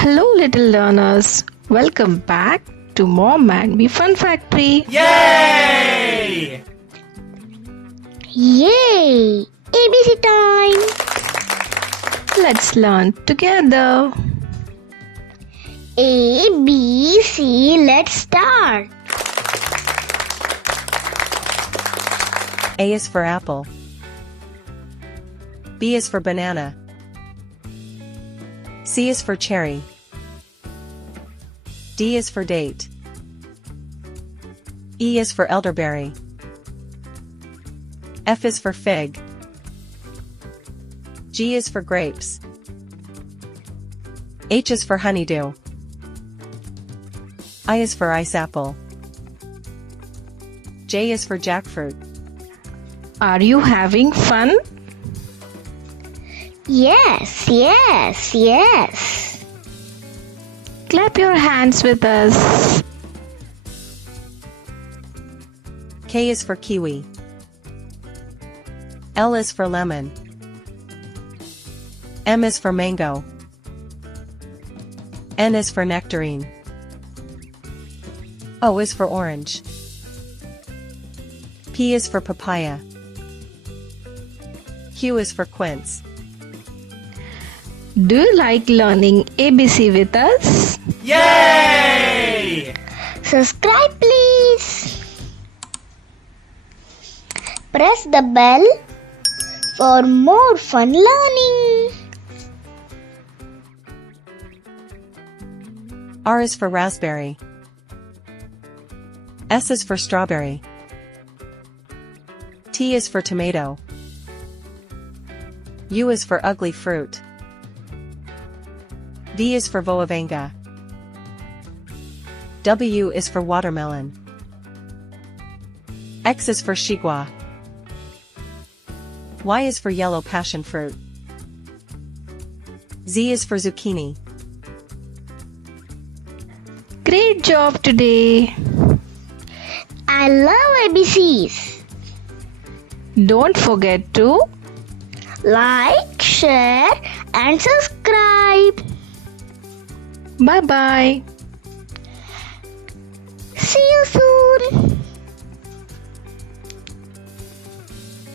Hello, little learners. Welcome back to Mom and Me Fun Factory. Yay! Yay! ABC time! Let's learn together. A, B, C, let's start. A is for apple. B is for banana. C is for cherry. D is for date. E is for elderberry. F is for fig. G is for grapes. H is for honeydew. I is for ice apple. J is for jackfruit. Are you having fun? Yes, yes, yes. Clap your hands with us. K is for kiwi. L is for lemon. M is for mango. N is for nectarine. O is for orange. P is for papaya. Q is for quince. Do you like learning ABC with us? Yay! Subscribe please. Press the bell for more fun learning. R is for raspberry. S is for strawberry. T is for tomato. U is for ugly fruit. V is for voavanga. W is for watermelon. X is for xigua. Y is for yellow passion fruit. Z is for zucchini. Great job today. I love ABCs. Don't forget to Like, share and subscribe. bye-bye. See you soon.